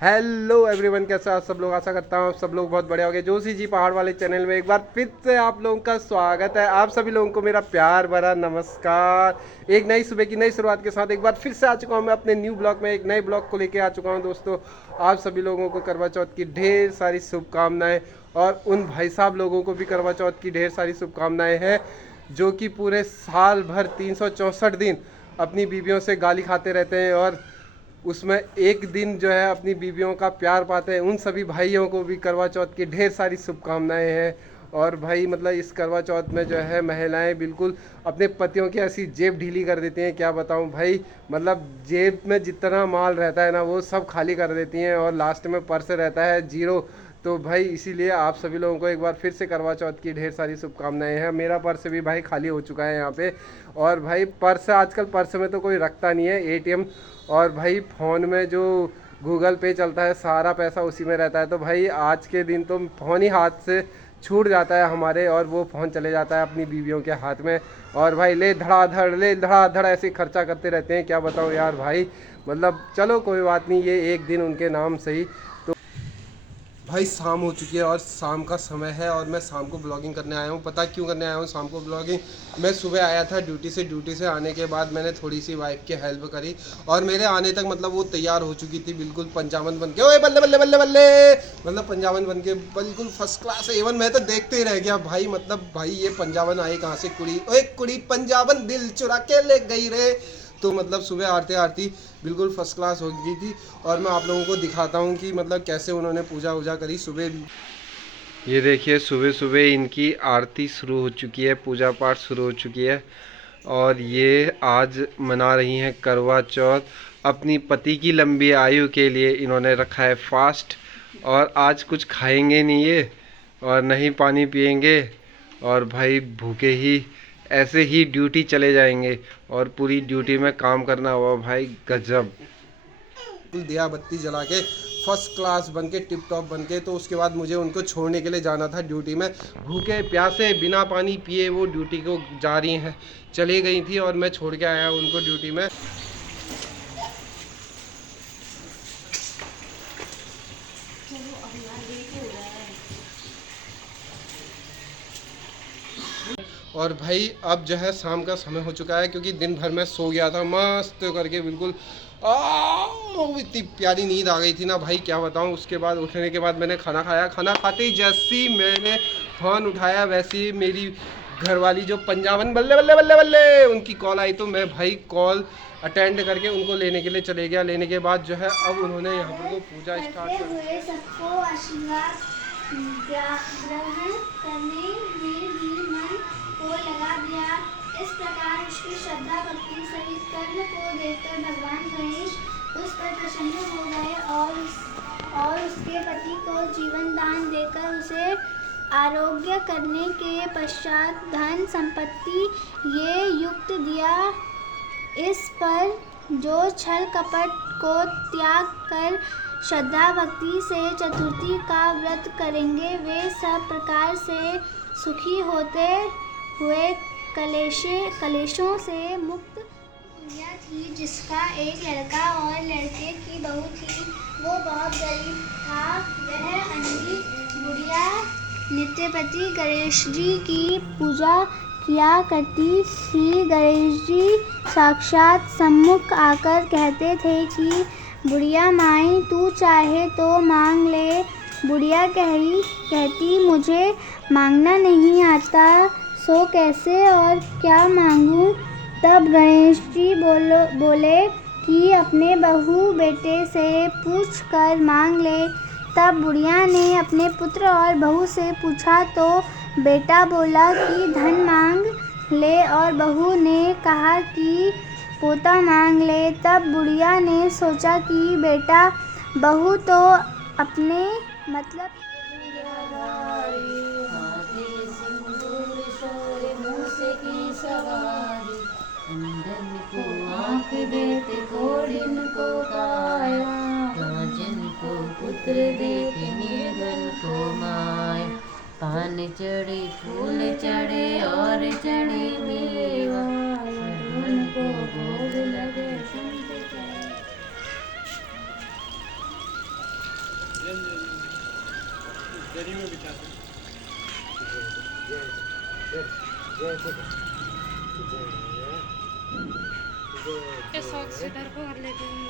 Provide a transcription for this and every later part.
Hello everyone, कैसे आप सब लोग। आशा करता हूँ आप सब लोग बहुत बढ़िया होंगे। जोशी जी पहाड़ वाले चैनल में एक बार फिर से आप लोगों का स्वागत है। आप सभी लोगों को मेरा प्यार भरा नमस्कार। एक नई सुबह की नई शुरुआत के साथ एक बार फिर से आ चुका हूँ मैं अपने न्यू ब्लॉग में। एक नए ब्लॉग को लेके आ चुका हूँ दोस्तों। आप सभी लोगों को करवा चौथ की ढेर सारी शुभकामनाएँ, और उन भाई साहब लोगों को भी करवा चौथ की ढेर सारी शुभकामनाएँ हैं जो कि पूरे साल भर 364 दिन अपनी बीवियों से गाली खाते रहते हैं और उसमें एक दिन जो है अपनी बीवियों का प्यार पाते हैं। उन सभी भाइयों को भी करवा चौथ की ढेर सारी शुभकामनाएं हैं। और भाई मतलब इस करवा चौथ में जो है महिलाएं बिल्कुल अपने पतियों की ऐसी जेब ढीली कर देती हैं, क्या बताऊं भाई। मतलब जेब में जितना माल रहता है ना वो सब खाली कर देती हैं और लास्ट में पर्स रहता है जीरो। तो भाई इसीलिए आप सभी लोगों को एक बार फिर से करवा चौथ की ढेर सारी शुभकामनाएं हैं। मेरा पर्स भी भाई खाली हो चुका है यहाँ पे। और भाई पर्स आजकल पर्स में तो कोई रखता नहीं है, एटीएम और भाई फ़ोन में जो गूगल पे चलता है सारा पैसा उसी में रहता है। तो भाई आज के दिन तो फ़ोन ही हाथ से छूट जाता है हमारे और वो फ़ोन चले जाता है अपनी बीवियों के हाथ में। और भाई ले धड़ाधड़ ऐसे खर्चा करते रहते हैं, क्या बताऊँ यार भाई। मतलब चलो कोई बात नहीं, ये एक दिन उनके नाम सही। भाई शाम हो चुकी है और शाम का समय है और मैं शाम को ब्लॉगिंग करने आया हूँ। पता क्यों करने आया हूँ शाम को ब्लॉगिंग? मैं सुबह आया था ड्यूटी से आने के बाद मैंने थोड़ी सी वाइफ की हेल्प करी और मेरे आने तक मतलब वो तैयार हो चुकी थी बिल्कुल पंचावन बन के। ओए बल्ले बल्ले बल्ले बल्ले, मतलब पंचावन बन के बिल्कुल फर्स्ट क्लास एवन। मैं तो देखते ही रह गया भाई। मतलब भाई ये पंजाबन आई कहाँ से? कुड़ी ओए कुड़ी पंजाबन दिल चुरा के ले गई रे। तो मतलब सुबह आरती आरती बिल्कुल फर्स्ट क्लास हो गई थी। और मैं आप लोगों को दिखाता हूँ कि मतलब कैसे उन्होंने पूजा वूजा करी सुबह। ये देखिए सुबह सुबह इनकी आरती शुरू हो चुकी है, पूजा पाठ शुरू हो चुकी है। और ये आज मना रही हैं करवा चौथ। अपनी पति की लंबी आयु के लिए इन्होंने रखा है फास्ट। और आज कुछ खाएंगे नहीं ये और नहीं पानी पिएंगे और भाई भूखे ही ऐसे ही ड्यूटी चले जाएंगे। और पूरी ड्यूटी में काम करना हुआ भाई गजब। दिया बत्ती जला के फर्स्ट क्लास बन के टिप टॉप बन के, तो उसके बाद मुझे उनको छोड़ने के लिए जाना था ड्यूटी में। भूखे प्यासे बिना पानी पिए वो ड्यूटी को जा रही हैं, चली गई थी और मैं छोड़ के आया उनको ड्यूटी में। और भाई अब जो है शाम का समय हो चुका है क्योंकि दिन भर मैं सो गया था मस्त करके बिल्कुल। इतनी प्यारी नींद आ गई थी ना भाई, क्या बताऊं। उसके बाद उठने के बाद मैंने खाना खाया। खाना खाते ही जैसी मैंने फ़ोन उठाया वैसी मेरी घरवाली जो पंजाबन बल्ले बल्ले बल्ले बल्ले उनकी कॉल आई। तो मैं भाई कॉल अटेंड करके उनको लेने के लिए चले गया। लेने के बाद जो है अब उन्होंने यहाँ पर वो पूजा स्टार्ट कर दी। सबको आशीर्वाद ग्रहण करने में भी मन को लगा दिया। इस प्रकार उसकी श्रद्धा भक्ति सहित कर्म को देखकर भगवान गणेश उस पर प्रसन्न हो गए और उसके पति को जीवन दान देकर उसे आरोग्य करने के पश्चात धन संपत्ति ये युक्त दिया। इस पर जो छल कपट को त्याग कर श्रद्धा भक्ति से चतुर्थी का व्रत करेंगे वे सब प्रकार से सुखी होते हुए कलेशों से मुक्त। यह थी जिसका एक लड़का और लड़के की बहू थी। वो बहुत गरीब था। वह अंधी बुढ़िया नित्यपति गणेश जी की पूजा किया करती थी। गणेश जी साक्षात सम्मुख आकर कहते थे कि बुढ़िया माई तू चाहे तो मांग ले। बुढ़िया कहती मुझे मांगना नहीं आता, सो कैसे और क्या मांगूं। तब गणेश जी बोले कि अपने बहू बेटे से पूछ कर मांग ले। तब बुढ़िया ने अपने पुत्र और बहू से पूछा तो बेटा बोला कि धन मांग ले और बहू ने कहा कि पोता मांग ले। तब बुढ़िया ने सोचा कि बेटा बहू तो अपने मतलब देते घोड़िन को काया, राजन को पुत्र देते निर्धन को माया। पान चढ़े फूल चढ़े और चढ़े मेवा, मन को भोग लगे संत चढ़े। स्वेटर को कर लेते हैं।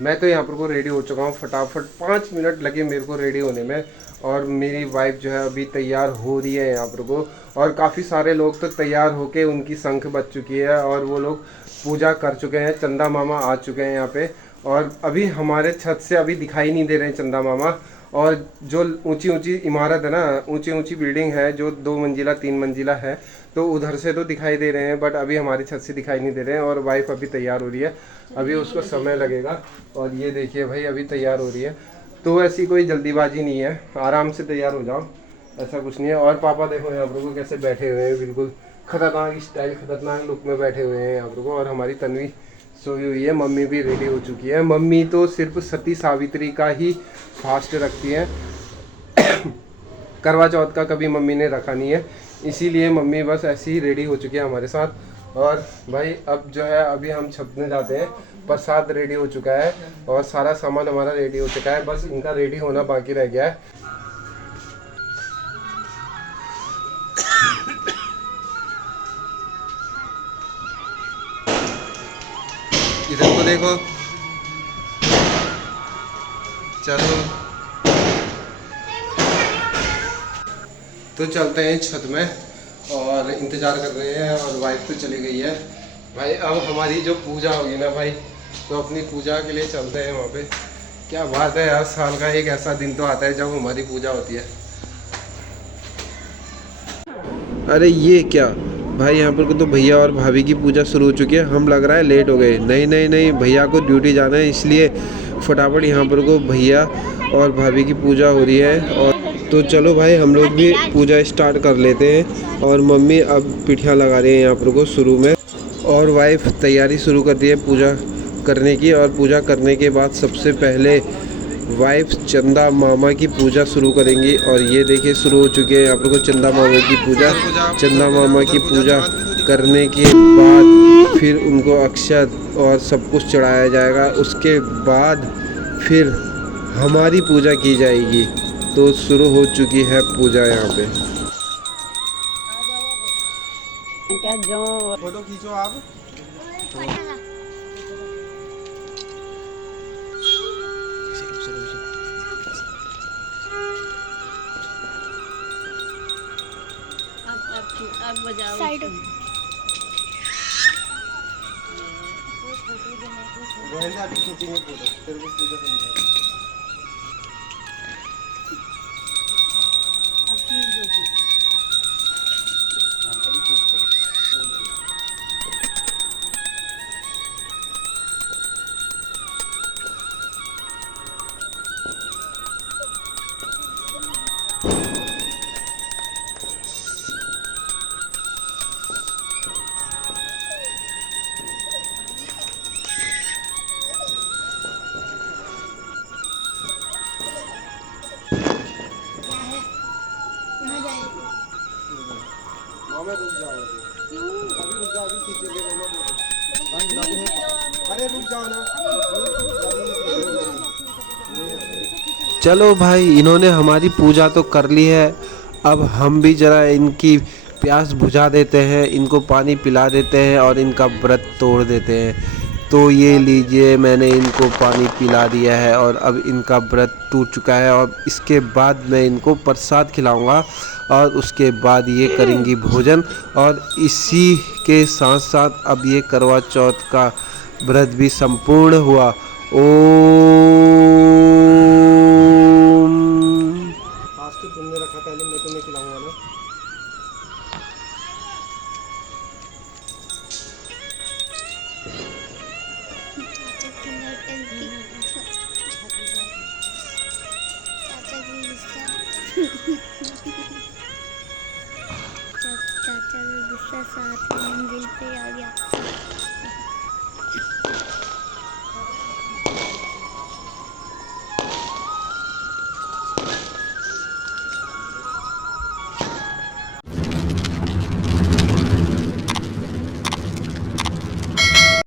मैं तो यहाँ पर को रेडी हो चुका हूँ, फटाफट 5 मिनट लगे मेरे को रेडी होने में। और मेरी वाइफ जो है अभी तैयार हो रही है यहाँ पर को। और काफ़ी सारे लोग तो तैयार होके उनकी शंख बज चुकी है और वो लोग पूजा कर चुके हैं। चंदा मामा आ चुके हैं यहाँ पे। और अभी हमारे छत से अभी दिखाई नहीं दे रहे हैं चंदा मामा। और जो ऊंची ऊंची इमारत है ना, ऊंची ऊंची बिल्डिंग है जो 2 मंजिला 3 मंजिला है, तो उधर से तो दिखाई दे रहे हैं, बट अभी हमारी छत से दिखाई नहीं दे रहे हैं। और वाइफ अभी तैयार हो रही है, अभी उसको समय लगेगा। और ये देखिए भाई अभी तैयार हो रही है, तो ऐसी कोई जल्दीबाजी नहीं है, आराम से तैयार हो जाओ, ऐसा कुछ नहीं है। और पापा देखो यहाँ पर को कैसे बैठे हुए हैं, बिल्कुल खतरनाक स्टाइल खतरनाक लुक में बैठे हुए हैं यहाँ पर को। और हमारी तन्वी सोई हुई है, मम्मी भी रेडी हो चुकी है। मम्मी तो सिर्फ सती सावित्री का ही फास्ट रखती है, करवा चौथ का कभी मम्मी ने रखा नहीं है, इसीलिए मम्मी बस ऐसे ही रेडी हो चुकी है हमारे साथ। और भाई अब जो है अभी हम छपने जाते हैं, प्रसाद रेडी हो चुका है और सारा सामान हमारा रेडी हो चुका है, बस इनका रेडी होना बाकी रह गया है। इधर को देखो, चलो तो चलते हैं छत में और इंतज़ार कर रहे हैं। और वाइफ तो चली गई है भाई। अब हमारी जो पूजा होगी ना भाई, तो अपनी पूजा के लिए चलते हैं वहाँ पे। क्या बात है यार, साल का एक ऐसा दिन तो आता है जब हमारी पूजा होती है। अरे ये क्या भाई, यहाँ पर तो भैया और भाभी की पूजा शुरू हो चुकी है। हम लग रहा है लेट हो गए। नहीं नहीं नहीं, भैया को ड्यूटी जाना है, इसलिए फटाफट यहाँ पर को भैया और भाभी की पूजा हो रही है। और तो चलो भाई हम लोग भी पूजा स्टार्ट कर लेते हैं। और मम्मी अब पिठियाँ लगा रही हैं यहाँ पर को शुरू में, और वाइफ तैयारी शुरू कर दी है पूजा करने की। और पूजा करने के बाद सबसे पहले वाइफ चंदा मामा की पूजा शुरू करेंगी। और ये देखिए शुरू हो चुकी है यहाँ पर को चंदा मामा की पूजा। चंदा मामा की पूजा करने के बाद फिर उनको अक्षत और सब कुछ चढ़ाया जाएगा। उसके बाद फिर हमारी पूजा की जाएगी। तो शुरू हो चुकी है पूजा यहाँ पे। फोटो खींचो आप। अब बजाओ साइड अभी खींचेंगे फोटो, फिर वो पूजा करेंगे। मामा रुक जाओ, अभी रुक जाओ, अभी खींचेंगे मामा। अरे रुक जाओ ना। चलो भाई, इन्होंने हमारी पूजा तो कर ली है, अब हम भी जरा इनकी प्यास बुझा देते हैं, इनको पानी पिला देते हैं और इनका व्रत तोड़ देते हैं। तो ये लीजिए, मैंने इनको पानी पिला दिया है और अब इनका व्रत टूट चुका है। और इसके बाद मैं इनको प्रसाद खिलाऊंगा और उसके बाद ये करेंगी भोजन। और इसी के साथ साथ अब ये करवा चौथ का व्रत भी संपूर्ण हुआ। आज तो तुमने रखा, पहले मैं तुम्हें खिलाऊंगा ना। चाचा का गुस्सा 7 मंजिल पे आ गया।